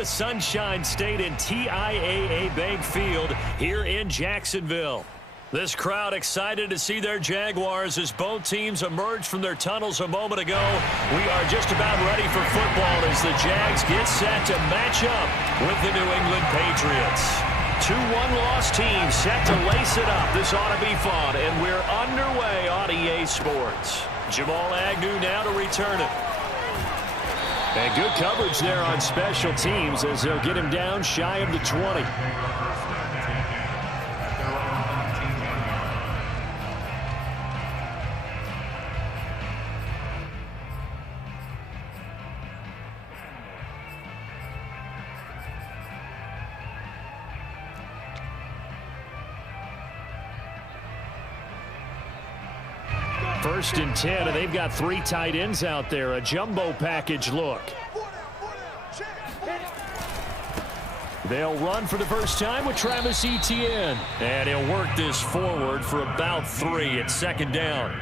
the Sunshine State and TIAA Bank Field here in Jacksonville. This crowd excited to see their Jaguars as both teams emerged from their tunnels a moment ago. We are just about ready for football as the Jags get set to match up with the New England Patriots. Two one-loss teams set to lace it up. This ought to be fun, and we're underway on EA Sports. Jamal Agnew now to return it. And good coverage there on special teams as they'll get him down shy of the 20. First and 10, and they've got three tight ends out there. A jumbo package look. They'll run for the first time with Travis Etienne. And he'll work this forward for about 3 at second down.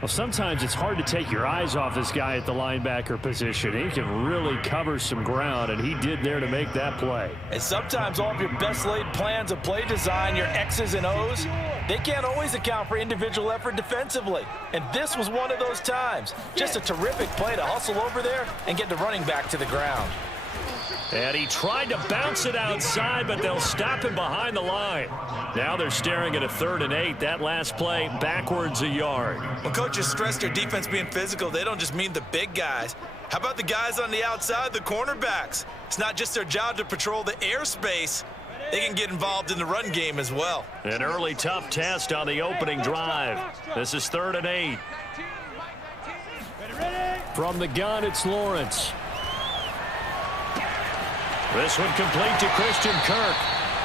Well, sometimes it's hard to take your eyes off this guy at the linebacker position. He can really cover some ground, and he did there to make that play. And sometimes all of your best laid plans of play design, your X's and O's, they can't always account for individual effort defensively. And this was one of those times. Just a terrific play to hustle over there and get the running back to the ground. And he tried to bounce it outside, but they'll stop him behind the line. Now they're staring at a 3rd and 8. That last play backwards a yard. When coaches stress their defense being physical, they don't just mean the big guys. How about the guys on the outside, the cornerbacks? It's not just their job to patrol the airspace. They can get involved in the run game as well. An early tough test on the opening drive. This is 3rd and 8. From the gun, it's Lawrence. This one complete to Christian Kirk.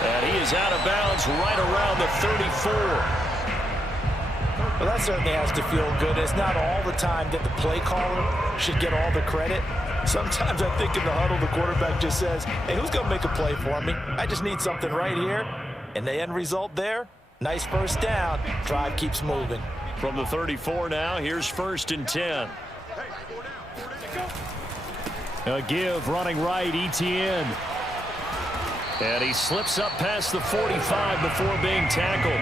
And he is out of bounds right around the 34. Well, that certainly has to feel good. It's not all the time that the play caller should get all the credit. Sometimes I think in the huddle, the quarterback just says, hey, who's going to make a play for me? I just need something right here. And the end result there, nice first down. Drive keeps moving. From the 34 now, here's 1st and 10. A give running right, Etienne. And he slips up past the 45 before being tackled.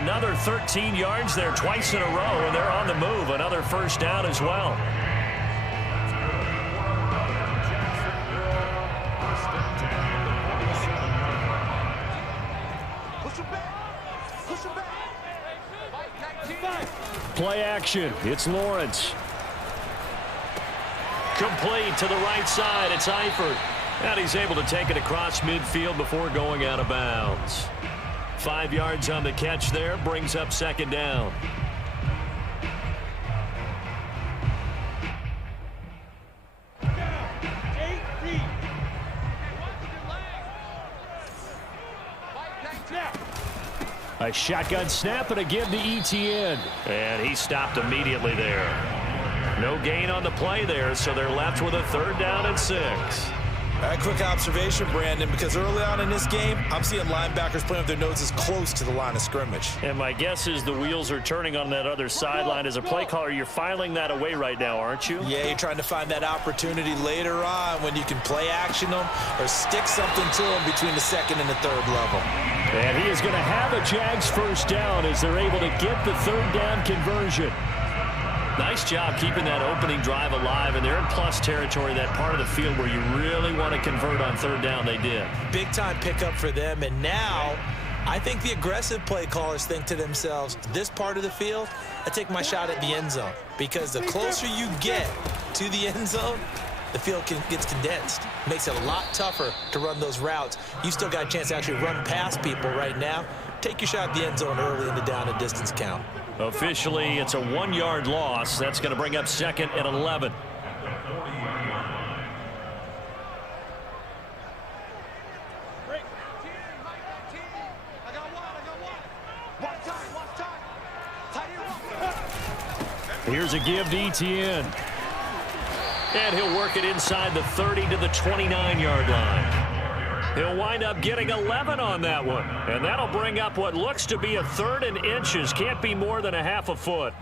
Another 13 yards there twice in a row, and they're on the move. Another first down as well. Play action. It's Lawrence. Complete to the right side. It's Eifert. And he's able to take it across midfield before going out of bounds. 5 yards on the catch there. Brings up second down. A shotgun snap and a give to Etienne. And he stopped immediately there. No gain on the play there, so they're left with a 3rd down and 6. All right, quick observation, Brandon, because early on in this game, I'm seeing linebackers playing with their noses close to the line of scrimmage. And my guess is the wheels are turning on that other sideline. As a play caller, you're filing that away right now, aren't you? Yeah, you're trying to find that opportunity later on when you can play action them or stick something to them between the 2nd and the 3rd level. And he is going to have a Jags first down as they're able to get the 3rd down conversion. Nice job keeping that opening drive alive, and they're in plus territory, that part of the field where you really want to convert on 3rd down. They did. Big-time pickup for them, and now I think the aggressive play callers think to themselves, this part of the field, I take my shot at the end zone, because the closer you get to the end zone, the field gets condensed. Makes it a lot tougher to run those routes. You still got a chance to actually run past people right now. Take your shot at the end zone early in the down and distance count. Officially, it's a 1-yard loss. That's going to bring up 2nd and 11. Here's a give to Etienne. And he'll work it inside the 30 to the 29-yard line. He'll wind up getting 11 on that one. And that'll bring up what looks to be a 3rd and inches. Can't be more than a half a foot.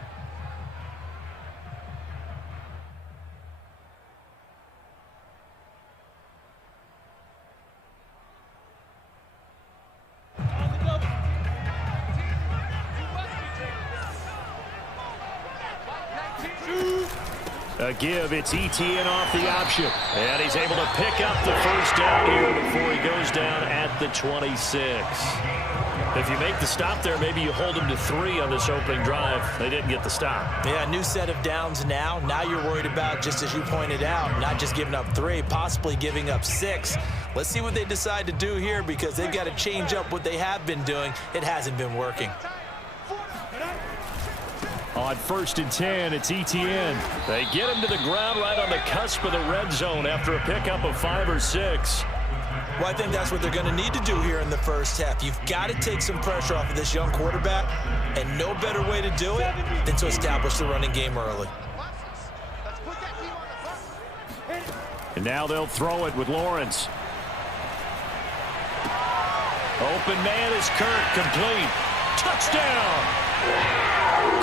A give, it's ETN off the option. And he's able to pick up the first down here before he goes down at the 26. If you make the stop there, maybe you hold him to 3 on this opening drive. They didn't get the stop. Yeah, new set of downs now. Now you're worried about, just as you pointed out, not just giving up 3, possibly giving up 6. Let's see what they decide to do here, because they've got to change up what they have been doing. It hasn't been working. On 1st and 10, it's ETN. They get him to the ground right on the cusp of the red zone after a pickup of 5 or 6. Well, I think that's what they're going to need to do here in the first half. You've got to take some pressure off of this young quarterback, and no better way to do it than to establish the running game early. And now they'll throw it with Lawrence. Open man is Kirk, complete. Touchdown!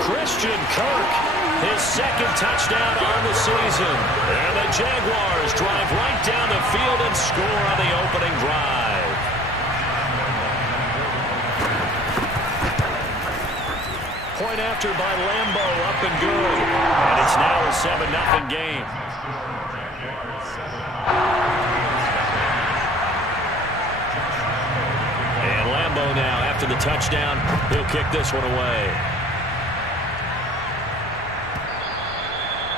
Christian Kirk, his 2nd touchdown on the season. And the Jaguars drive right down the field and score on the opening drive. Point after by Lambo, up and good. And it's now a 7-0 game. And Lambo now, after the touchdown, he'll kick this one away.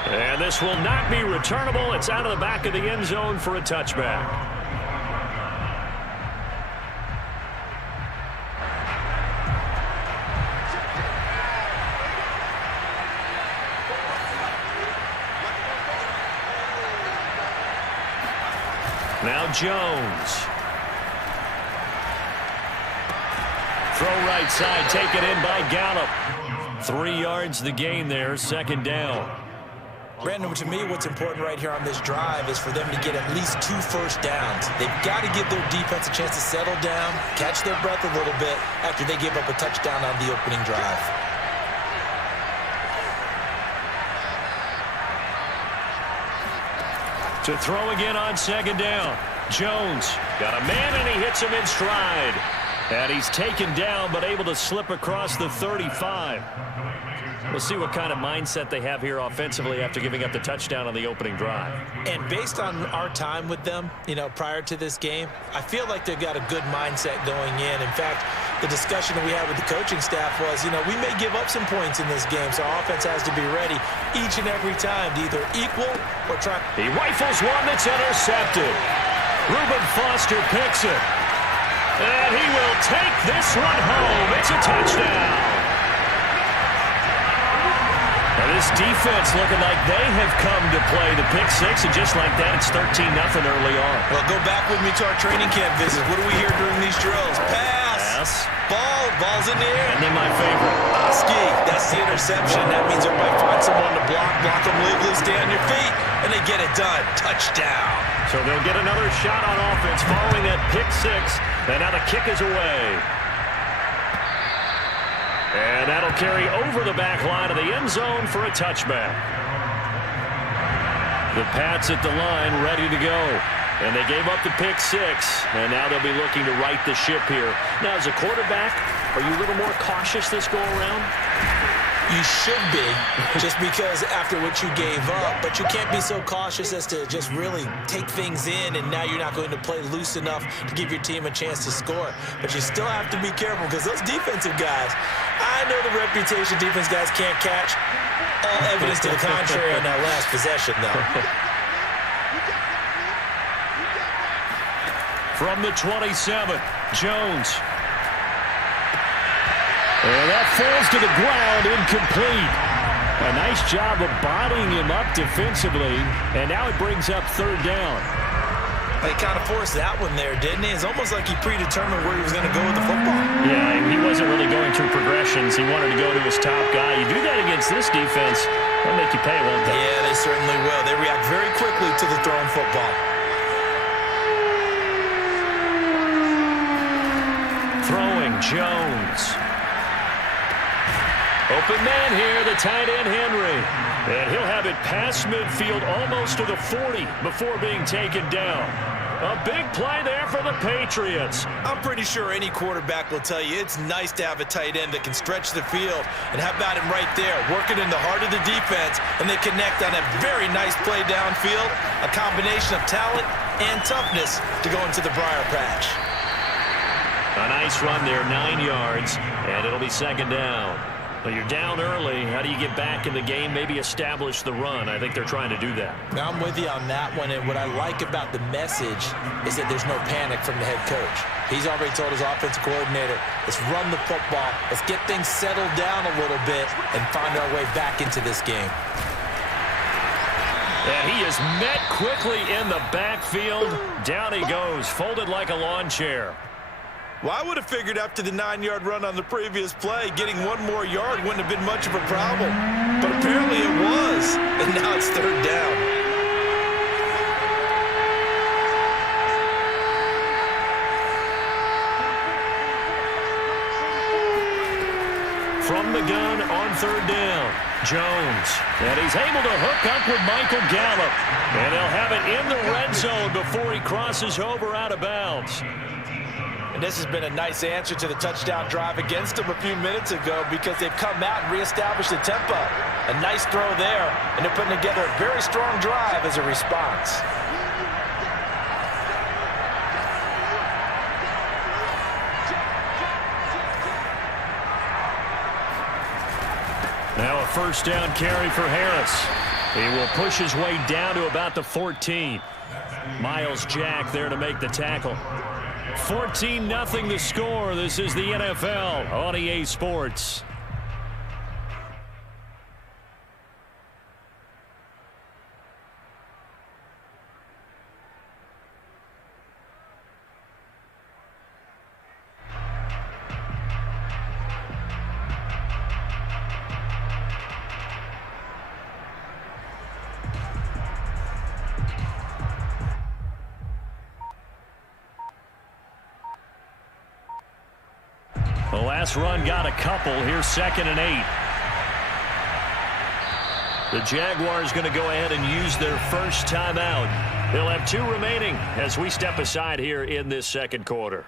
And this will not be returnable. It's out of the back of the end zone for a touchback. Now Jones. Throw right side, taken in by Gallup. 3 yards the gain there, 2nd down. Brandon, to me, what's important right here on this drive is for them to get at least 2 first downs. They've got to give their defense a chance to settle down, catch their breath a little bit after they give up a touchdown on the opening drive. To throw again on 2nd down. Jones got a man, and he hits him in stride. And he's taken down, but able to slip across the 35. We'll see what kind of mindset they have here offensively after giving up the touchdown on the opening drive. And based on our time with them, prior to this game, I feel like they've got a good mindset going in. In fact, the discussion that we had with the coaching staff was, we may give up some points in this game, so our offense has to be ready each and every time to either equal or try. He rifles one that's intercepted. Reuben Foster picks it. And he will take this one home. It's a touchdown. And this defense looking like they have come to play the pick 6, and just like that, it's 13-0 early on. Well, go back with me to our training camp visits. What do we hear during these drills? Pass. Ball's in the air. And then my favorite. Ski. That's the interception. That means everybody finds someone to block them legally, stay on your feet, and they get it done. Touchdown. So they'll get another shot on offense following that pick 6, and now the kick is away. And that'll carry over the back line of the end zone for a touchback. The Pats at the line ready to go. And they gave up the pick 6, and now they'll be looking to right the ship here. Now, as a quarterback, are you a little more cautious this go-around? You should be, just because after what you gave up, but you can't be so cautious as to just really take things in, and now you're not going to play loose enough to give your team a chance to score. But you still have to be careful, because those defensive guys, I know the reputation defense guys can't catch. All evidence to the contrary on that last possession, though. From the 27, Jones. And that falls to the ground, incomplete. A nice job of bodying him up defensively, and now it brings up 3rd down. He kind of forced that one there, didn't he? It's almost like he predetermined where he was going to go with the football. Yeah, he wasn't really going through progressions. He wanted to go to his top guy. You do that against this defense, they'll make you pay, won't they? Yeah, they certainly will. They react very quickly to the thrown football. Throwing, Jones. Open man here, the tight end, Henry. And he'll have it past midfield almost to the 40 before being taken down. A big play there for the Patriots. I'm pretty sure any quarterback will tell you it's nice to have a tight end that can stretch the field. And how about him right there, working in the heart of the defense, and they connect on a very nice play downfield, a combination of talent and toughness to go into the briar patch. A nice run there, 9 yards, and it'll be second down. Well, you're down early. How do you get back in the game, maybe establish the run? I think they're trying to do that. Now, I'm with you on that one, and what I like about the message is that there's no panic from the head coach. He's already told his offensive coordinator, let's run the football, let's get things settled down a little bit and find our way back into this game. And he is met quickly in the backfield. Down he goes, folded like a lawn chair. Well, I would have figured after the 9-yard run on the previous play, getting one more yard wouldn't have been much of a problem. But apparently it was, and now it's third down. From the gun on third down, Jones. And he's able to hook up with Michael Gallup. And they'll have it in the red zone before he crosses over out of bounds. And this has been a nice answer to the touchdown drive against them a few minutes ago because they've come out and reestablished the tempo. A nice throw there, and they're putting together a very strong drive as a response. Now a first down carry for Harris. He will push his way down to about the 14. Miles Jack there to make the tackle. 14-0 the score. This is the NFL on EA Sports. The last run got a couple. Here's 2nd and 8. The Jaguars going to go ahead and use their first timeout. They'll have 2 remaining as we step aside here in this second quarter.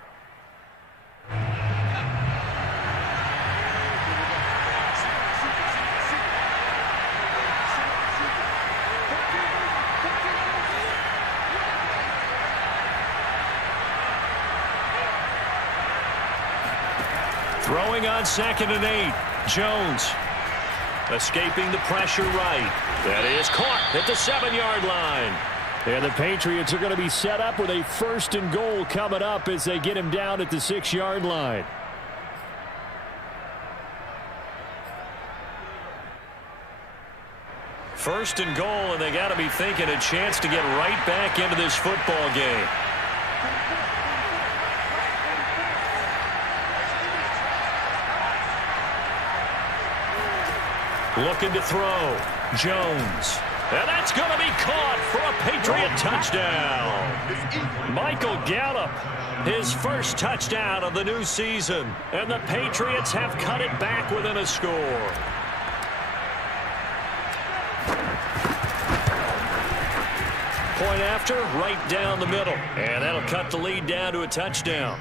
Throwing on 2nd and 8. Jones escaping the pressure right. That is caught at the 7-yard line. And the Patriots are going to be set up with a 1st and goal coming up as they get him down at the 6-yard line. First and goal, and they got to be thinking a chance to get right back into this football game. Looking to throw. Jones. And that's going to be caught for a Patriot touchdown. Michael Gallup, his first touchdown of the new season. And the Patriots have cut it back within a score. Point after, right down the middle. And that'll cut the lead down to a touchdown.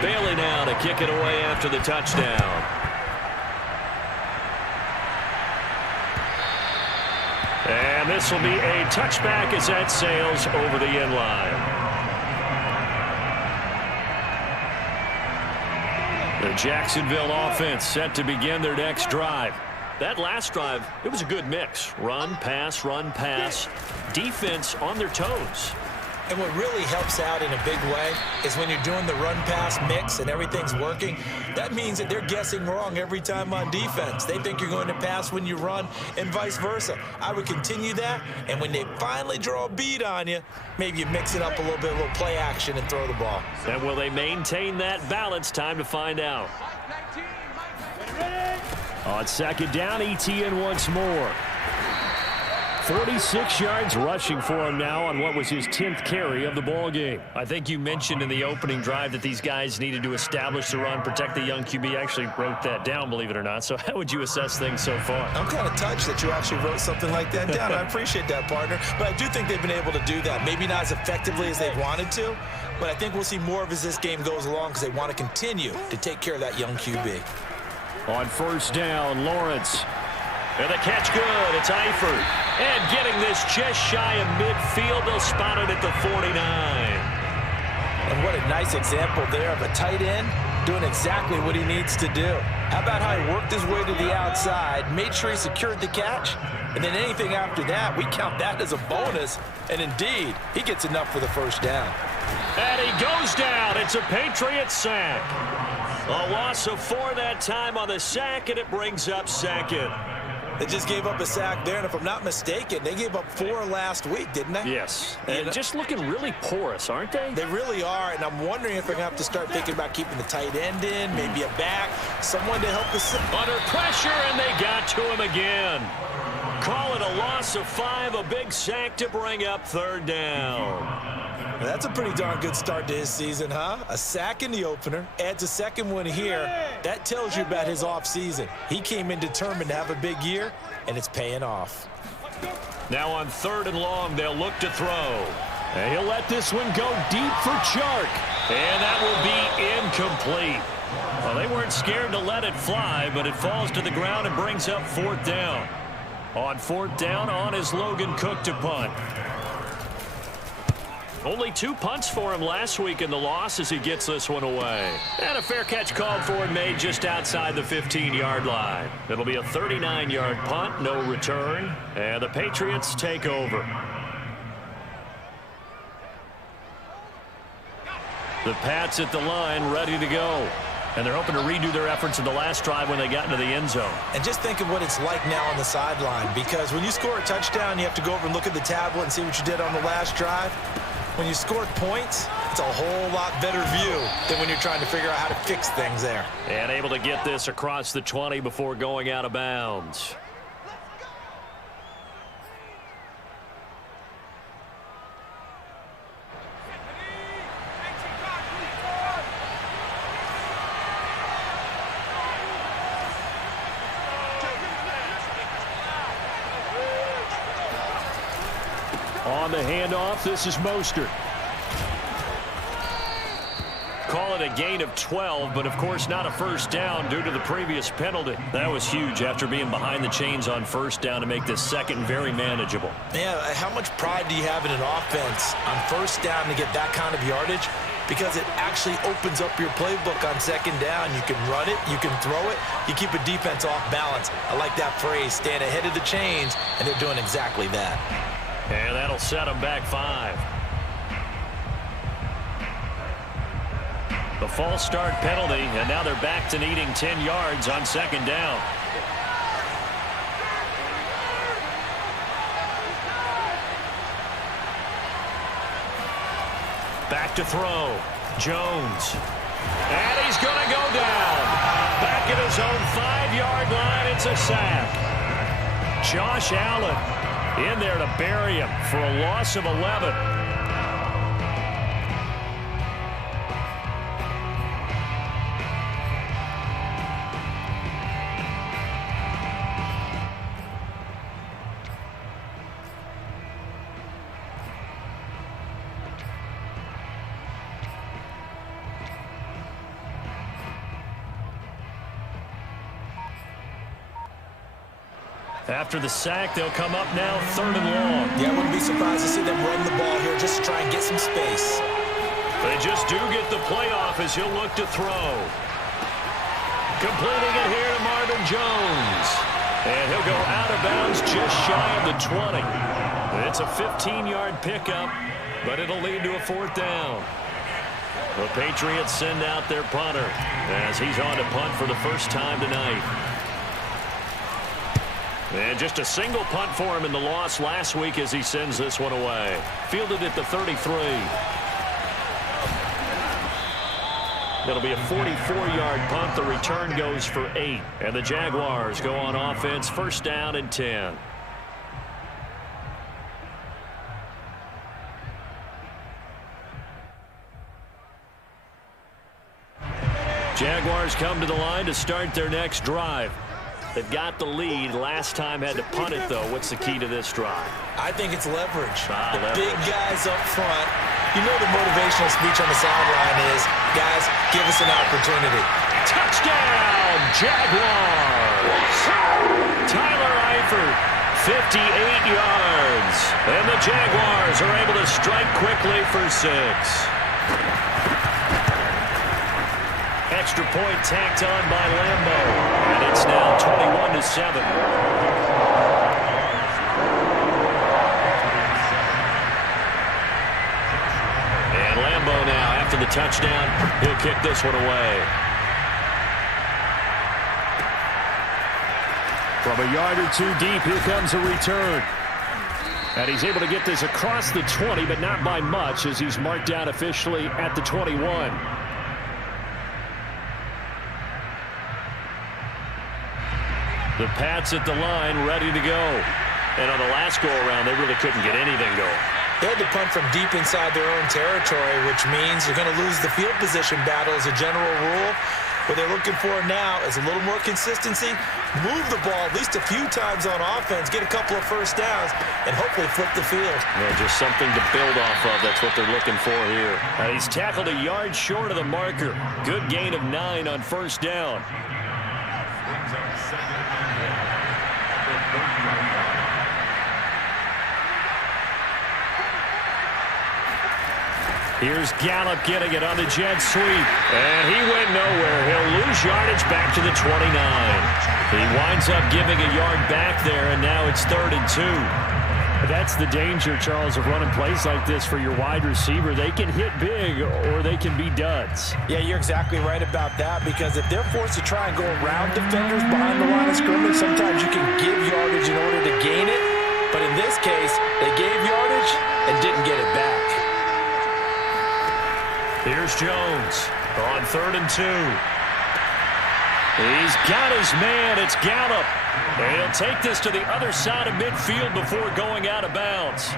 Bailey now to kick it away after the touchdown. And this will be a touchback as that sails over the end line. The Jacksonville offense set to begin their next drive. That last drive, it was a good mix. Run, pass, defense on their toes. And what really helps out in a big way is when you're doing the run-pass mix and everything's working, that means that they're guessing wrong every time on defense. They think you're going to pass when you run and vice versa. I would continue that, and when they finally draw a beat on you, maybe you mix it up a little bit, a little play action and throw the ball. And will they maintain that balance? Time to find out. On 2nd down, ETN once more. 46 yards rushing for him now on what was his 10th carry of the ball game. I think you mentioned in the opening drive that these guys needed to establish the run, protect the young QB. I actually wrote that down, believe it or not. So how would you assess things so far? I'm kind of touched that you actually wrote something like that down. I appreciate that, partner. But I do think they've been able to do that. Maybe not as effectively as they wanted to, but I think we'll see more of as this game goes along because they want to continue to take care of that young QB. On first down, Lawrence. And the catch good. It's Eifert. And getting this just shy of midfield. They'll spot it at the 49. And what a nice example there of a tight end doing exactly what he needs to do. How about how he worked his way to the outside, made sure he secured the catch, and then anything after that, we count that as a bonus. And indeed, he gets enough for the first down. And he goes down. It's a Patriots sack. A loss of 4 that time on the sack, and it brings up second. They just gave up a sack there, and if I'm not mistaken, they gave up 4 last week, didn't they? Yes, and just looking really porous, aren't they? They really are, and I'm wondering if they're going to have to start thinking about keeping the tight end in, maybe a back, someone to help us. Under pressure, and they got to him again. Call it a loss of 5, a big sack to bring up third down. That's a pretty darn good start to his season, huh? A sack in the opener, adds a second one here. That tells you about his offseason. He came in determined to have a big year, and it's paying off. Now on 3rd and long, they'll look to throw. And he'll let this one go deep for Chark. And that will be incomplete. Well, they weren't scared to let it fly, but it falls to the ground and brings up 4th down. On 4th down, on is Logan Cook to punt. Only 2 punts for him last week in the loss as he gets this one away. And a fair catch called for and made just outside the 15-yard line. It'll be a 39-yard punt, no return, and the Patriots take over. The Pats at the line ready to go. And they're hoping to redo their efforts in the last drive when they got into the end zone. And just think of what it's like now on the sideline, because when you score a touchdown, you have to go over and look at the tablet and see what you did on the last drive. When you scored points, it's a whole lot better view than when you're trying to figure out how to fix things there. And able to get this across the 20 before going out of bounds. On the handoff, this is Mostert. Call it a gain of 12, but of course not a first down due to the previous penalty. That was huge after being behind the chains on first down to make this second very manageable. Yeah, how much pride do you have in an offense on first down to get that kind of yardage? Because it actually opens up your playbook on second down. You can run it, you can throw it, you keep a defense off balance. I like that phrase, stand ahead of the chains, and they're doing exactly that. And that'll set them back 5. The false start penalty, and now they're back to needing 10 yards on second down. Back to throw. Jones. And he's going to go down. Back at his own 5-yard line. It's a sack. Josh Allen in there to bury him for a loss of 11. After the sack, they'll come up now 3rd and long. Yeah, I wouldn't be surprised to see them run the ball here just to try and get some space. They just do get the playoff as he'll look to throw. Completing it here to Marvin Jones. And he'll go out of bounds just shy of the 20. It's a 15-yard pickup, but it'll lead to a 4th down. The Patriots send out their punter as he's on to punt for the first time tonight. And just a single punt for him in the loss last week as he sends this one away. Fielded at the 33. It'll be a 44-yard punt. The return goes for 8. And the Jaguars go on offense, first down and 10. Jaguars come to the line to start their next drive. They've got the lead. Last time had to punt it, though. What's the key to this drive? I think it's leverage. Leverage. Big guys up front. You know the motivational speech on the sideline is, guys, give us an opportunity. Touchdown, Jaguars! Tyler Eifert, 58 yards. And the Jaguars are able to strike quickly for 6. Extra point tacked on by Lambo. And it's now 21-7. And Lambo now, after the touchdown, he'll kick this one away. From a yard or two deep, here comes a return. And he's able to get this across the 20, but not by much, as he's marked down officially at the 21. The Pats at the line, ready to go. And on the last go-around, they really couldn't get anything going. They had to punt from deep inside their own territory, which means you're going to lose the field position battle as a general rule. What they're looking for now is a little more consistency, move the ball at least a few times on offense, get a couple of first downs, and hopefully flip the field. Well, just something to build off of. That's what they're looking for here. And he's tackled a yard short of the marker. Good gain of 9 on first down. Here's Gallup getting it on the jet sweep. And he went nowhere. He'll lose yardage back to the 29. He winds up giving a yard back there, and now it's 3rd and 2. That's the danger, Charles, of running plays like this for your wide receiver. They can hit big or they can be duds. Yeah, you're exactly right about that, because if they're forced to try and go around defenders behind the line of scrimmage, sometimes you can give yardage in order to gain it. But in this case, they gave yardage and didn't get it back. Here's Jones on 3rd and 2. He's got his man. It's Gallup. And he'll take this to the other side of midfield before going out of bounds.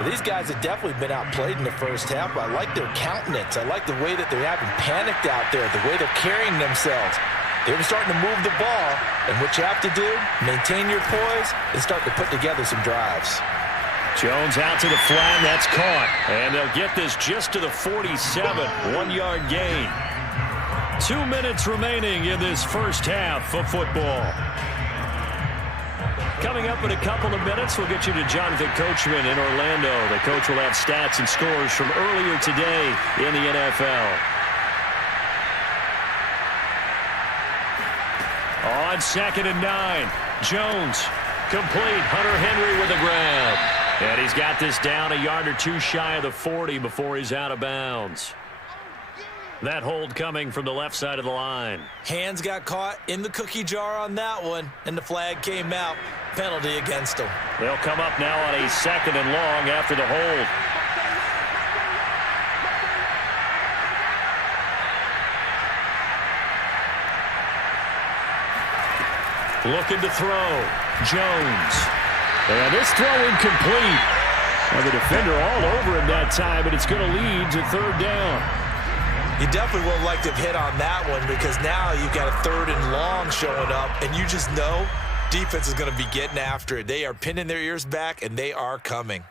Well, these guys have definitely been outplayed in the first half. I like their countenance. I like the way that they haven't panicked out there, the way they're carrying themselves. They're starting to move the ball, and what you have to do, maintain your poise and start to put together some drives. Jones out to the flat, that's caught. And they'll get this just to the 47, 1-yard gain. 2 minutes remaining in this first half of football. Coming up in a couple of minutes, we'll get you to Jonathan Coachman in Orlando. The coach will have stats and scores from earlier today in the NFL. On 2nd and 9, Jones complete. Hunter Henry with a grab. And he's got this down a yard or two shy of the 40 before he's out of bounds. That hold coming from the left side of the line. Hands got caught in the cookie jar on that one, and the flag came out. Penalty against them. They'll come up now on a 2nd and long after the hold. Looking to throw. Jones. And this throw incomplete. And the defender all over him that time, but it's going to lead to 3rd down. You definitely would have liked to have hit on that one, because now you've got a 3rd and long showing up, and you just know defense is going to be getting after it. They are pinning their ears back, and they are coming.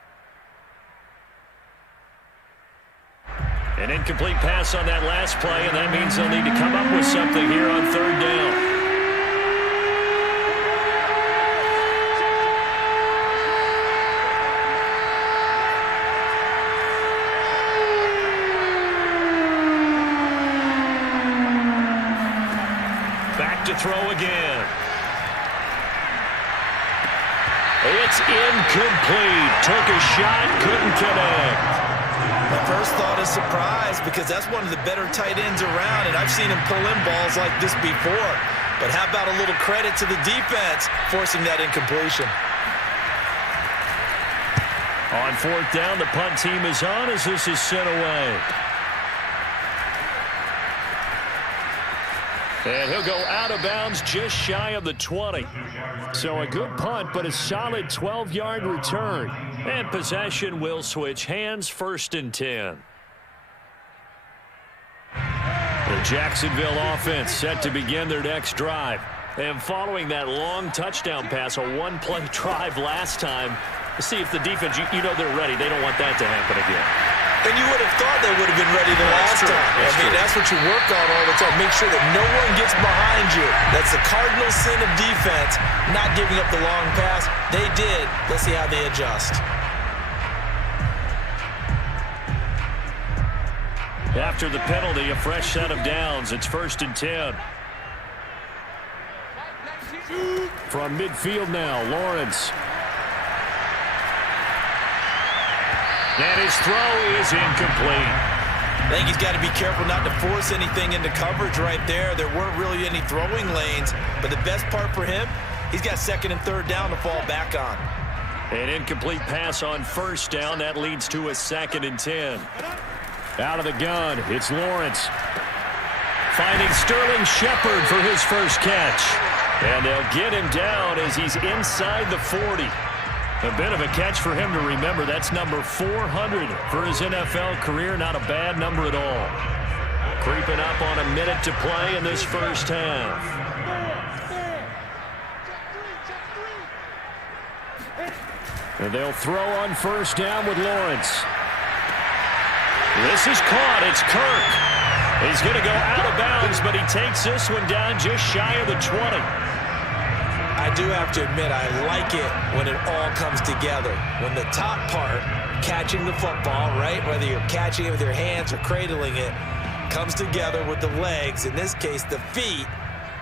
An incomplete pass on that last play, and that means they'll need to come up with something here on 3rd down. To throw again. It's incomplete. Took a shot, couldn't connect. My first thought is surprise, because that's one of the better tight ends around, and I've seen him pull in balls like this before. But how about a little credit to the defense forcing that incompletion? On 4th down, the punt team is on as this is sent away. And he'll go out of bounds just shy of the 20. So a good punt, but a solid 12-yard return. And possession will switch hands, 1st and 10. The The Jacksonville offense set to begin their next drive. And following that long touchdown pass, a one-play drive last time, to see if the defense, you know they're ready. They don't want that to happen again. And you would have thought they would have been ready the last time. That's what you work on all the time. Make sure that no one gets behind you. That's the cardinal sin of defense, not giving up the long pass. They did. Let's see how they adjust. After the penalty, a fresh set of downs. It's 1st and 10. From midfield now, Lawrence. And his throw is incomplete. I think he's got to be careful not to force anything into coverage right there. There weren't really any throwing lanes, but the best part for him, he's got 2nd and 3rd down to fall back on. An incomplete pass on 1st down. That leads to a 2nd and 10. Out of the gun, it's Lawrence. Finding Sterling Shepard for his first catch. And they'll get him down as he's inside the 40. A bit of a catch for him to remember. That's number 400 for his NFL career. Not a bad number at all. Creeping up on a minute to play in this first half. And they'll throw on 1st down with Lawrence. This is caught. It's Kirk. He's going to go out of bounds, but he takes this one down just shy of the 20. I do have to admit, I like it when it all comes together. When the top part, catching the football, right, whether you're catching it with your hands or cradling it, comes together with the legs, in this case the feet,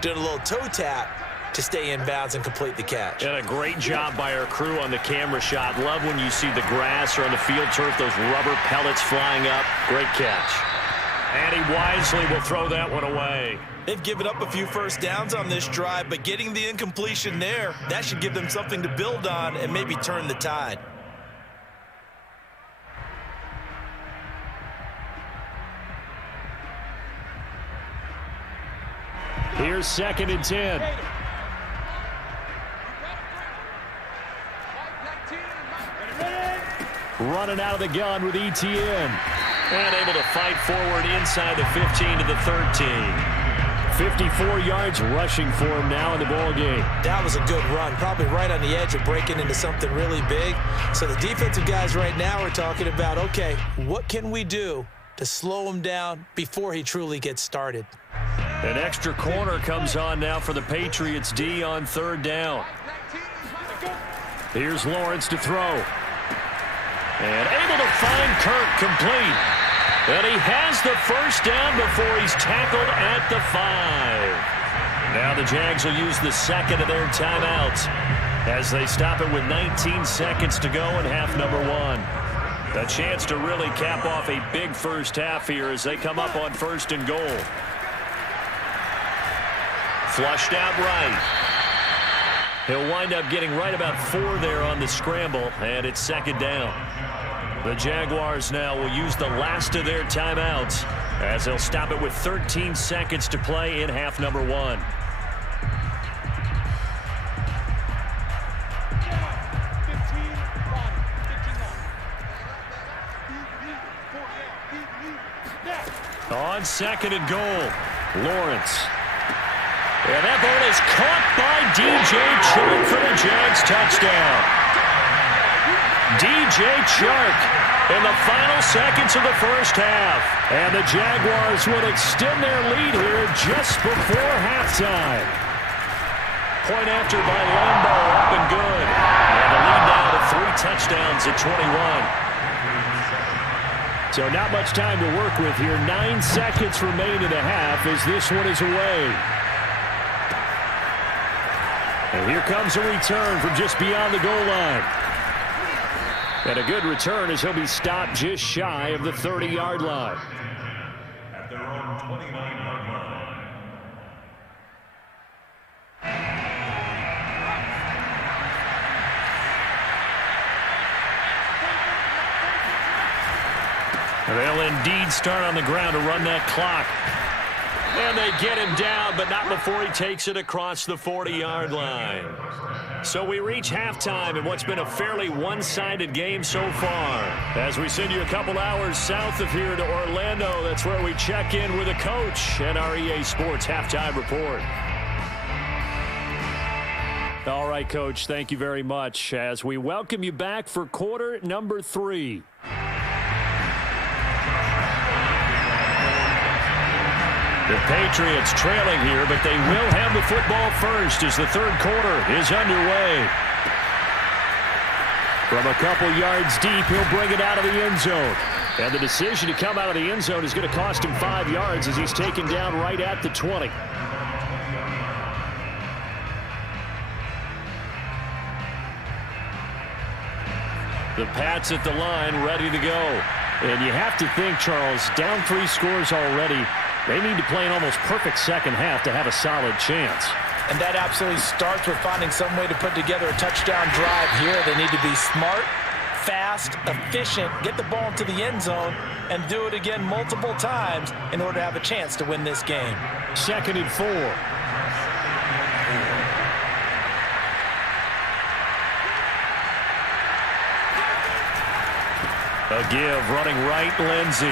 doing a little toe tap to stay in bounds and complete the catch. And a great job by our crew on the camera shot. Love when you see the grass or on the field turf, those rubber pellets flying up. Great catch. And he wisely will throw that one away. They've given up a few first downs on this drive, but getting the incompletion there, that should give them something to build on and maybe turn the tide. Here's 2nd and 10. Running out of the gun with ETN. And able to fight forward inside the 15 to the 13. 54 yards rushing for him now in the ball game. That was a good run, probably right on the edge of breaking into something really big. So the defensive guys right now are talking about, okay, what can we do to slow him down before he truly gets started? An extra corner comes on now for the Patriots D on 3rd down. Here's Lawrence to throw. And able to find Kirk complete. And he has the 1st down before he's tackled at the 5. Now the Jags will use the 2nd of their timeouts as they stop it with 19 seconds to go in half number 1. A chance to really cap off a big first half here as they come up on 1st and goal. Flushed out right. He'll wind up getting right about 4 there on the scramble, and it's 2nd down. The Jaguars now will use the last of their timeouts as they'll stop it with 13 seconds to play in half number 1. On 2nd and goal, Lawrence. And that ball is caught by DJ Chark for the Jags touchdown. DJ Chark in the final seconds of the first half. And the Jaguars would extend their lead here just before halftime. Point after by Lambo, up and good. And the lead now to 3 touchdowns at 21. So not much time to work with here. 9 seconds remain in the half as this one is away. And here comes a return from just beyond the goal line. And a good return as he'll be stopped just shy of the 30-yard line. At their own 29-yard line. They'll indeed start on the ground to run that clock. And they get him down, but not before he takes it across the 40-yard line. So we reach halftime in what's been a fairly one-sided game so far. As we send you a couple hours south of here to Orlando, that's where we check in with a coach and our EA Sports Halftime Report. All right, Coach, thank you very much as we welcome you back for quarter number 3. The Patriots trailing here, but they will have the football first as the third quarter is underway. From a couple yards deep, he'll bring it out of the end zone. And the decision to come out of the end zone is going to cost him 5 yards as he's taken down right at the 20. The Pats at the line, ready to go. And you have to think, Charles, down 3 scores already. They need to play an almost perfect second half to have a solid chance. And that absolutely starts with finding some way to put together a touchdown drive here. They need to be smart, fast, efficient, get the ball into the end zone, and do it again multiple times in order to have a chance to win this game. 2nd and 4. A give, running right, Lindsey.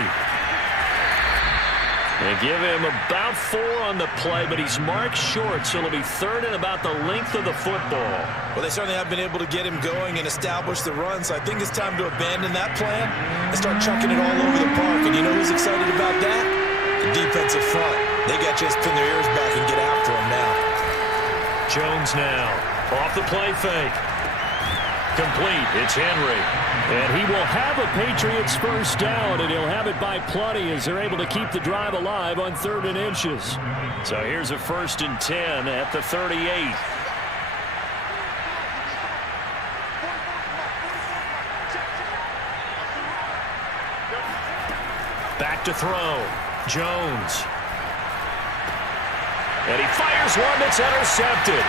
They give him about 4 on the play, but he's marked short, so it'll be 3rd and about the length of the football. Well, they certainly have been able to get him going and establish the run, so I think it's time to abandon that plan and start chucking it all over the park. And you know who's excited about that? The defensive front. They got to just pin their ears back and get after him now. Jones now, off the play fake. Complete, it's Henry. And he will have a Patriots first down, and he'll have it by plenty as they're able to keep the drive alive on 3rd and inches. So here's a 1st and 10 at the 38. Back to throw. Jones. And he fires one that's intercepted.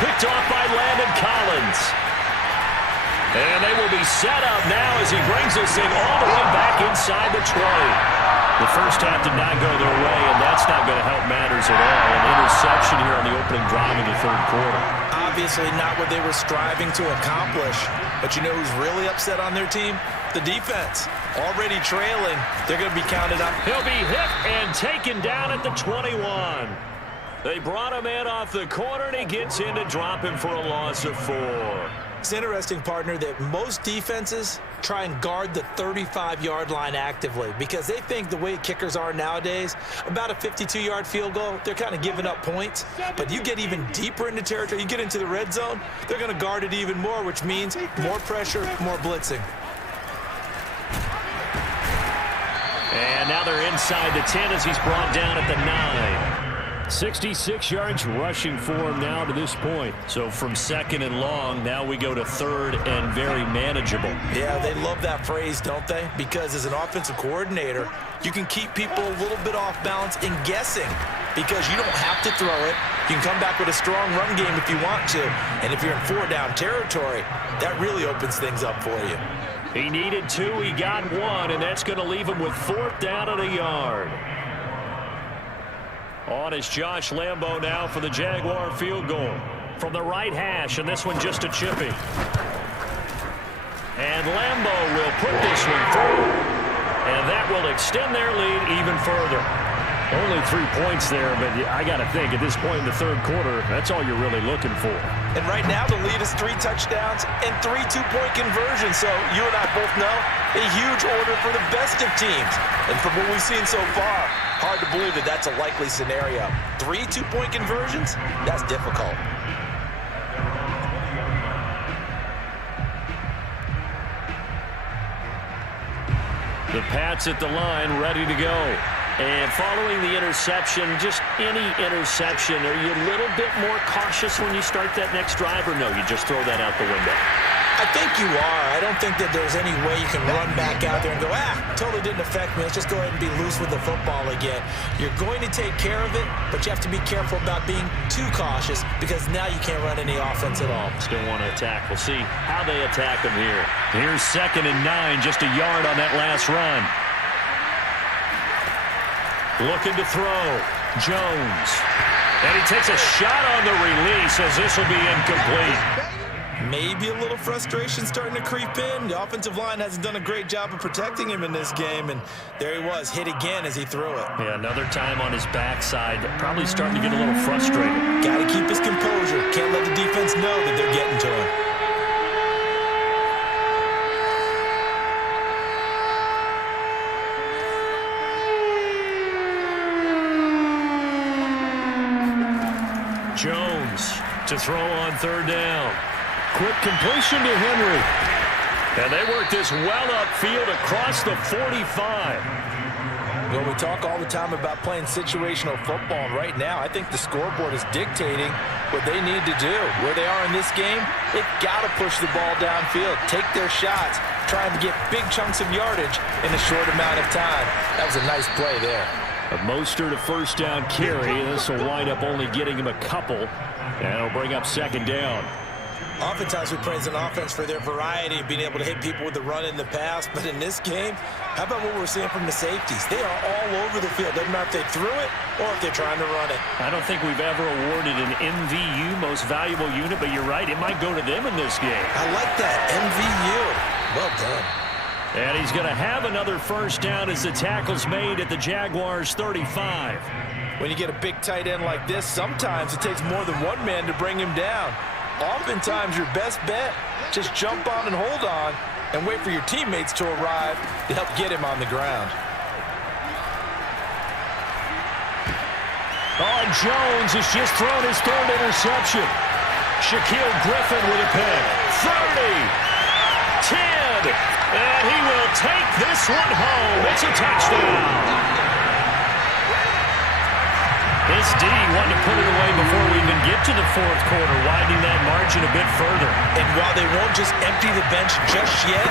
Picked off by Landon Collins. And they will be set up now as he brings this thing all the way back inside the 20. The first half did not go their way, and that's not going to help matters at all. An interception here on the opening drive of the 3rd quarter. Obviously not what they were striving to accomplish. But you know who's really upset on their team? The defense. Already trailing. They're going to be counted up. He'll be hit and taken down at the 21. They brought him in off the corner, and he gets in to drop him for a loss of 4. It's interesting, partner, that most defenses try and guard the 35-yard line actively because they think the way kickers are nowadays, about a 52-yard field goal, they're kind of giving up points. But you get even deeper into territory, you get into the red zone, they're going to guard it even more, which means more pressure, more blitzing. And now they're inside the 10 as he's brought down at the 9. 66 yards rushing for him now to this point. So from 2nd and long, now we go to 3rd and very manageable. Yeah, they love that phrase, don't they? Because as an offensive coordinator, you can keep people a little bit off balance in guessing because you don't have to throw it. You can come back with a strong run game if you want to. And if you're in 4-down territory, that really opens things up for you. He needed 2, he got 1, and that's going to leave him with 4th down and a yard. On is Josh Lambo now for the Jaguar field goal. From the right hash, and this one just a chippy. And Lambo will put this one through. And that will extend their lead even further. Only 3 points there, but I got to think at this point in the 3rd quarter, that's all you're really looking for. And right now the lead is 3 touchdowns and 3 two-point conversions. So you and I both know a huge order for the best of teams. And from what we've seen so far, hard to believe that that's a likely scenario. 3 two-point conversions? That's difficult. The Pats at the line, ready to go. And following the interception, just any interception, are you a little bit more cautious when you start that next drive, or no, you just throw that out the window? I think you are. I don't think that there's any way you can run back out there and go, totally didn't affect me. Let's just go ahead and be loose with the football again. You're going to take care of it, but you have to be careful about being too cautious because now you can't run any offense at all. Still want to attack. We'll see how they attack them here. Here's 2nd and 9, just a yard on that last run. Looking to throw. Jones. And he takes a shot on the release as this will be incomplete. Maybe a little frustration starting to creep in. The offensive line hasn't done a great job of protecting him in this game, and there he was, hit again as he threw it. Yeah, another time on his backside, probably starting to get a little frustrated. Got to keep his composure. Can't let the defense know that they're getting to him. Jones to throw on third down. Quick completion to Henry. And they work this well upfield across the 45. Well, we talk all the time about playing situational football, and right now I think the scoreboard is dictating what they need to do. Where they are in this game, they've got to push the ball downfield, take their shots, trying to get big chunks of yardage in a short amount of time. That was a nice play there. A Mostert a first down carry. This will wind up only getting him a couple, and it'll bring up second down. Oftentimes we praise an offense for their variety of being able to hit people with the run in the pass, but in this game, how about what we're seeing from the safeties? They are all over the field. Doesn't matter if they threw it or if they're trying to run it. I don't think we've ever awarded an MVU, most valuable unit, but you're right, it might go to them in this game. I like that, MVU. Well done. And he's going to have another first down as the tackle's made at the Jaguars' 35. When you get a big tight end like this, sometimes it takes more than one man to bring him down. Oftentimes, your best bet, just jump on and hold on and wait for your teammates to arrive to help get him on the ground. Oh, Jones has just thrown his third interception. Shaquille Griffin with a pick. 30, 10, and he will take this one home. It's a touchdown. This D wanted to put it away before we even get to the fourth quarter, widening that margin a bit further. And while they won't just empty the bench just yet,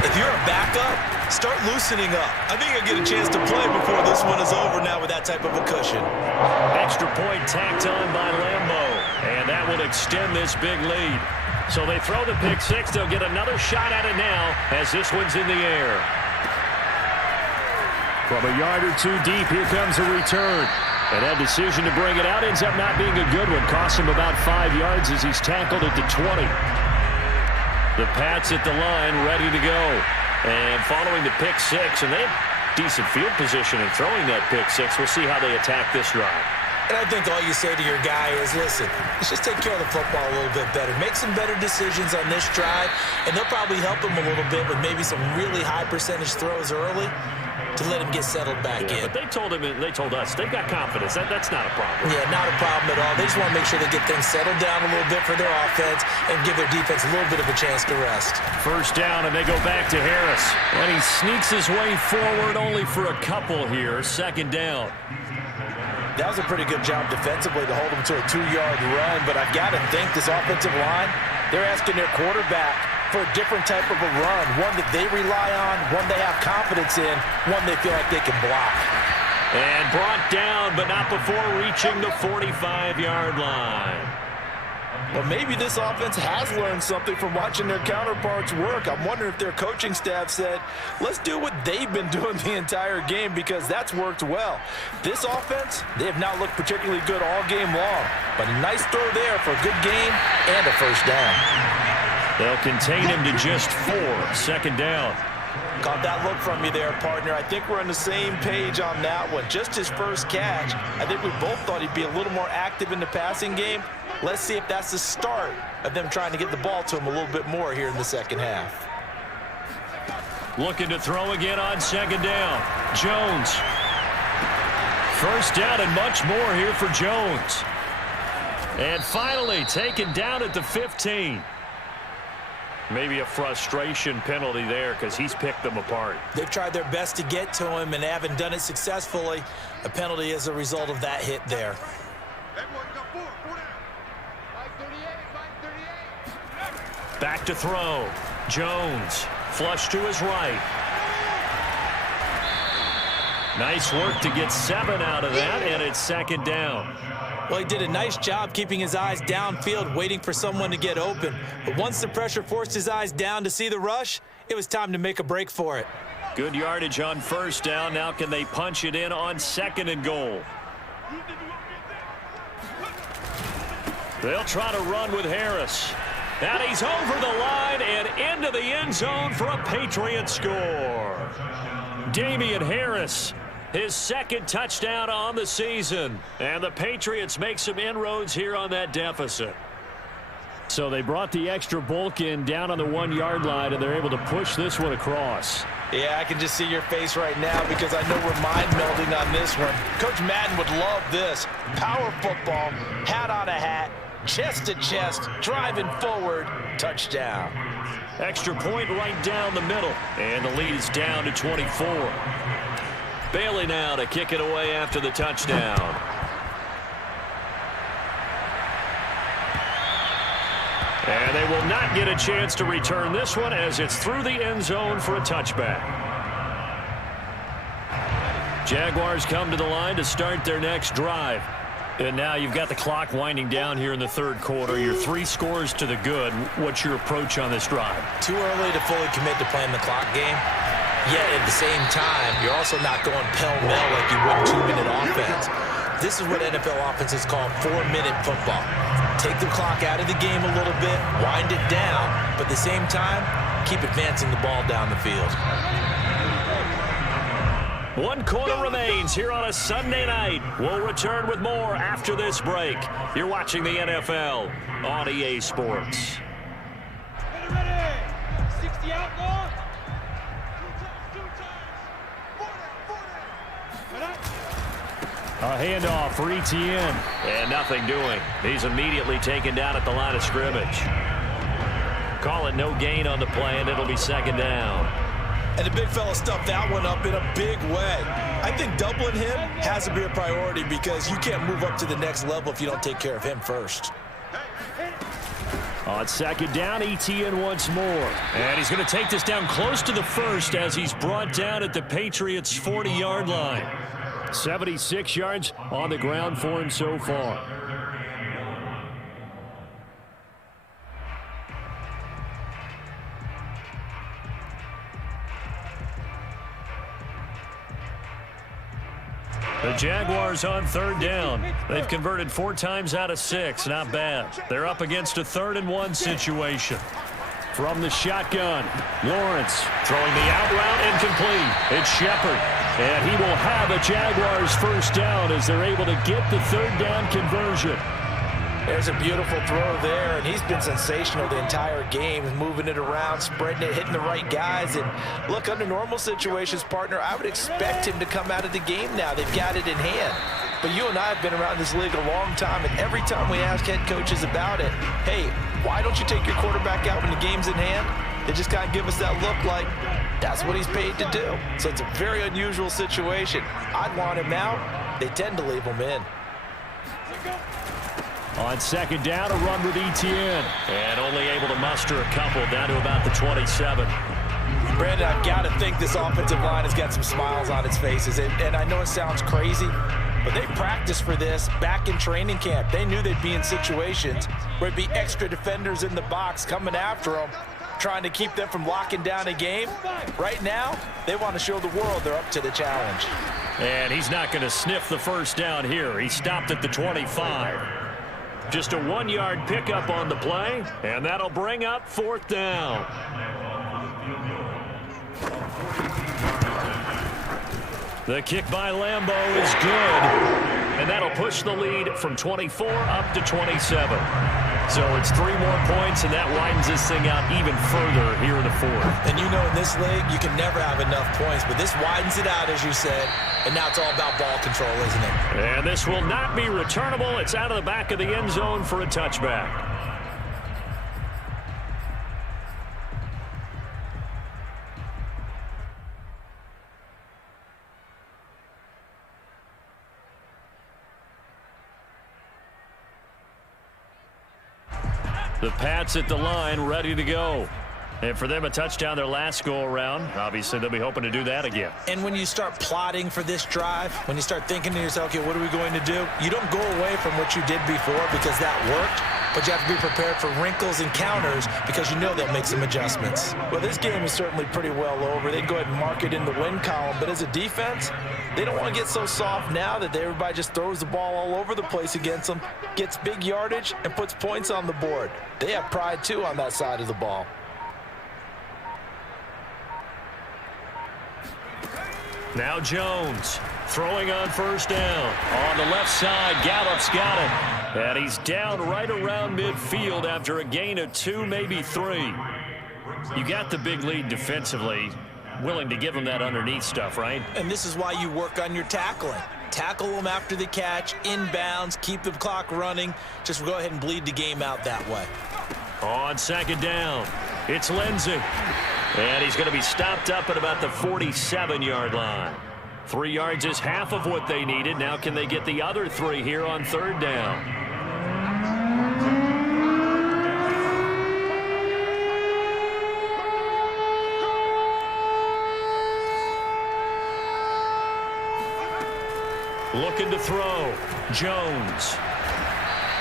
if you're a backup, start loosening up. I think you'll get a chance to play before this one is over now with that type of a cushion. Extra point tacked on by Lambo, and that will extend this big lead. So they throw the pick six. They'll get another shot at it now as this one's in the air. From a yard or two deep, here comes a return. And that decision to bring it out ends up not being a good one. Costs him about 5 yards as he's tackled at the 20. The Pats at the line, ready to go. And following the pick six, and they have decent field position in throwing that pick six. We'll see how they attack this drive. And I think all you say to your guy is, listen, let's just take care of the football a little bit better. Make some better decisions on this drive, and they'll probably help him a little bit with maybe some really high percentage throws early to let him get settled back in. But they told us they've got confidence. That's not a problem. Yeah, not a problem at all. They just want to make sure they get things settled down a little bit for their offense and give their defense a little bit of a chance to rest. First down, and they go back to Harris. And he sneaks his way forward only for a couple here. Second down. That was a pretty good job defensively to hold him to a 2-yard run, but I've got to think this offensive line, they're asking their quarterback for a different type of a run, one that they rely on, one they have confidence in, one they feel like they can block. And brought down, but not before reaching the 45-yard line. Well, maybe this offense has learned something from watching their counterparts work. I'm wondering if their coaching staff said, let's do what they've been doing the entire game, because that's worked well. This offense, they have not looked particularly good all game long, but a nice throw there for a good gain and a first down. They'll contain him to just 4. Second down. Caught that look from you there, partner. I think we're on the same page on that one. Just his first catch. I think we both thought he'd be a little more active in the passing game. Let's see if that's the start of them trying to get the ball to him a little bit more here in the second half. Looking to throw again on second down. Jones. First down and much more here for Jones. And finally taken down at the 15. Maybe a frustration penalty there because he's picked them apart. They've tried their best to get to him and haven't done it successfully. A penalty as a result of that hit there. Back to throw. Jones. Flush to his right. Nice work to get 7 out of that, and it's second down. Well, he did a nice job keeping his eyes downfield, waiting for someone to get open. But once the pressure forced his eyes down to see the rush, it was time to make a break for it. Good yardage on first down. Now can they punch it in on second and goal? They'll try to run with Harris. And he's over the line and into the end zone for a Patriots score. Damian Harris, his second touchdown on the season. And the Patriots make some inroads here on that deficit. So they brought the extra bulk in down on the 1-yard line, and they're able to push this one across. Yeah, I can just see your face right now because I know we're mind melding on this one. Coach Madden would love this. Power football, hat on a hat, chest to chest, driving forward, touchdown. Extra point right down the middle, and the lead is down to 24. Bailey now to kick it away after the touchdown. And they will not get a chance to return this one as it's through the end zone for a touchback. Jaguars come to the line to start their next drive. And now you've got the clock winding down here in the third quarter. You're 3 scores to the good. What's your approach on this drive? Too early to fully commit to playing the clock game. Yet at the same time, you're also not going pell-mell like you would 2-minute offense. This is what NFL offenses call 4-minute football. Take the clock out of the game a little bit, wind it down, but at the same time, keep advancing the ball down the field. 1 quarter remains here on a Sunday night. We'll return with more after this break. You're watching the NFL on EA Sports. Ready. 60 out long. 2 times. A handoff for Etienne. And nothing doing. He's immediately taken down at the line of scrimmage. Call it no gain on the play, and it'll be second down. And the big fella stuffed that one up in a big way. I think doubling him has to be a priority because you can't move up to the next level if you don't take care of him first. On second down, Etienne once more. And he's going to take this down close to the first as he's brought down at the Patriots' 40-yard line. 76 yards on the ground for him so far. The Jaguars on third down. They've converted 4 times out of 6. Not bad. They're up against a 3rd-and-1 situation. From the shotgun, Lawrence throwing the out route incomplete. It's Shepard. And he will have a Jaguars first down as they're able to get the 3rd down conversion. There's a beautiful throw there, and he's been sensational the entire game, moving it around, spreading it, hitting the right guys. And look, under normal situations, partner, I would expect him to come out of the game now. They've got it in hand. But you and I have been around this league a long time, and every time we ask head coaches about it, hey, why don't you take your quarterback out when the game's in hand? They just kind of give us that look like that's what he's paid to do. So it's a very unusual situation. I'd want him out. They tend to leave him in. On second down, a run with Etienne. And only able to muster a couple down to about the 27. Brandon, I've got to think this offensive line has got some smiles on its faces. And I know it sounds crazy, but they practiced for this back in training camp. They knew they'd be in situations where it'd be extra defenders in the box coming after them, trying to keep them from locking down a game. Right now, they want to show the world they're up to the challenge. And he's not going to sniff the first down here. He stopped at the 25. Just a 1-yard pickup on the play, and that'll bring up 4th down. The kick by Lambo is good, and that'll push the lead from 24 up to 27. So it's 3 more points, and that widens this thing out even further here in the 4th. And you know in this league, you can never have enough points, but this widens it out, as you said, and now it's all about ball control, isn't it? And this will not be returnable. It's out of the back of the end zone for a touchback. The Pats at the line, ready to go. And for them, a touchdown their last go-around. Obviously, they'll be hoping to do that again. And when you start plotting for this drive, when you start thinking to yourself, okay, what are we going to do? You don't go away from what you did before because that worked. but you have to be prepared for wrinkles and counters because you know they'll make some adjustments. Well, this game is certainly pretty well over. They go ahead and mark it in the win column, but as a defense, they don't want to get so soft now that everybody just throws the ball all over the place against them, gets big yardage, and puts points on the board. They have pride, too, on that side of the ball. Now Jones throwing on first down. On the left side, Gallup's got it. And he's down right around midfield after a gain of 2, maybe 3. You got the big lead defensively. Willing to give them that underneath stuff, right? And this is why you work on your tackling. Tackle them after the catch, inbounds, keep the clock running. Just go ahead and bleed the game out that way. On second down, it's Lindsey. And he's going to be stopped up at about the 47-yard line. 3 yards is half of what they needed. Now can they get the other 3 here on third down? Looking to throw. Jones.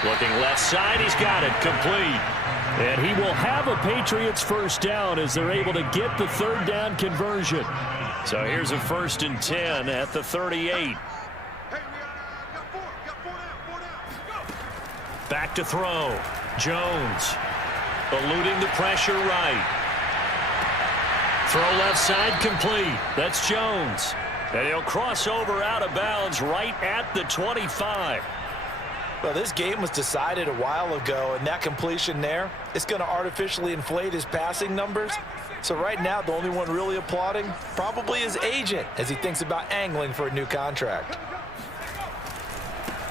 Looking left side. He's got it. Complete. And he will have a Patriots first down as they're able to get the third down conversion. So here's a 1st and 10 at the 38. Back to throw. Jones. Eluding the pressure right. Throw left side complete. That's Jones. And he'll cross over out of bounds right at the 25. Well, this game was decided a while ago, and that completion there, it's going to artificially inflate his passing numbers. So right now, the only one really applauding probably his agent as he thinks about angling for a new contract.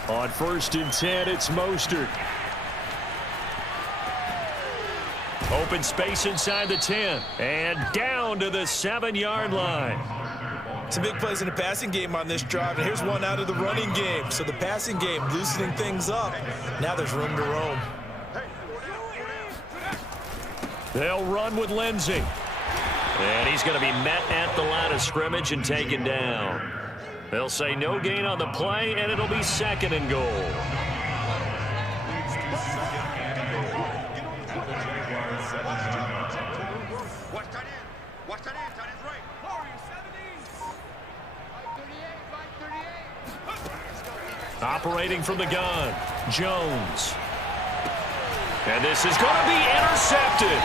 On 1st and 10, it's Mostert. Open space inside the 10. And down to the 7-yard line. Some big plays in the passing game on this drive, and here's one out of the running game. So the passing game loosening things up. Now there's room to roam. They'll run with Lindsey. And he's going to be met at the line of scrimmage and taken down. They'll say no gain on the play, and it'll be 2nd and goal. Operating from the gun, Jones. And this is going to be intercepted.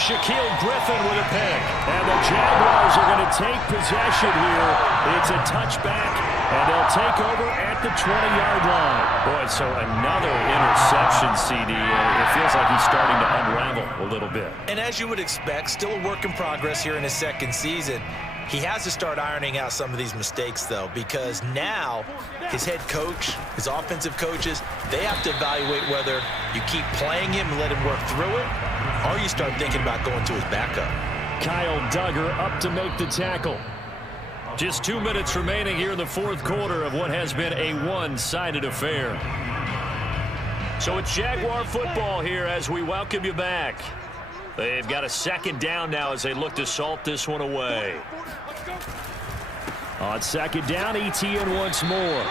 Shaquille Griffin with a pick. And the Jaguars are going to take possession here. It's a touchback, and they'll take over at the 20-yard line. Boy, so another interception, CD. It feels like he's starting to unravel a little bit. And as you would expect, still a work in progress here in his 2nd season. He has to start ironing out some of these mistakes, though, because now his head coach, his offensive coaches, they have to evaluate whether you keep playing him and let him work through it, or you start thinking about going to his backup. Kyle Duggar up to make the tackle. Just 2 minutes remaining here in the 4th quarter of what has been a one-sided affair. So it's Jaguar football here as we welcome you back. They've got a 2nd down now as they look to salt this one away. On 2nd down, ETN once more.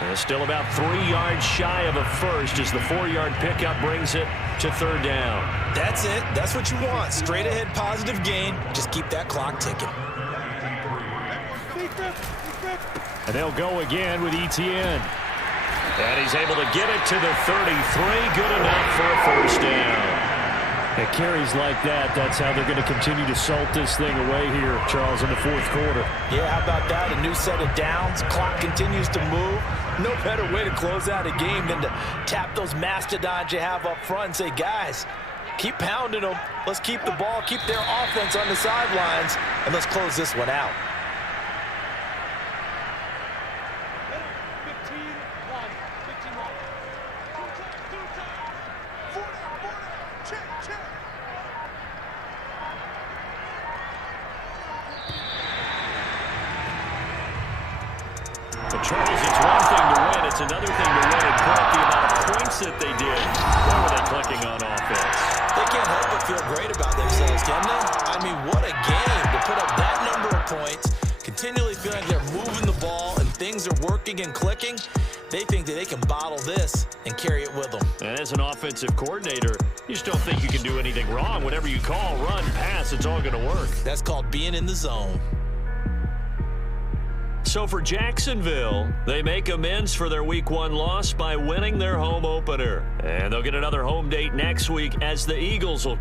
And still about 3 yards shy of a first as the 4-yard pickup brings it to 3rd down. That's it. That's what you want. Straight ahead positive gain. Just keep that clock ticking. And they'll go again with ETN. And he's able to get it to the 33. Good enough for a 1st down. At carries like that, that's how they're going to continue to salt this thing away here, Charles, in the 4th quarter. Yeah, how about that? A new set of downs. Clock continues to move. No better way to close out a game than to tap those mastodons you have up front and say, guys, keep pounding them. Let's keep the ball, keep their offense on the sidelines, and let's close this one out. But Charles, it's one thing to win. It's another thing to win and put up the amount of points that they did. Where were they clicking on offense? They can't help but feel great about themselves, can they? I mean, what a game to put up that number of points, continually feeling like they're moving the ball and things are working and clicking, they think that they can bottle this and carry it with them. And as an offensive coordinator, you just don't think you can do anything wrong. Whatever you call, run, pass, it's all going to work. That's called being in the zone. So for Jacksonville, they make amends for their Week 1 loss by winning their home opener. And they'll get another home date next week as the Eagles will come.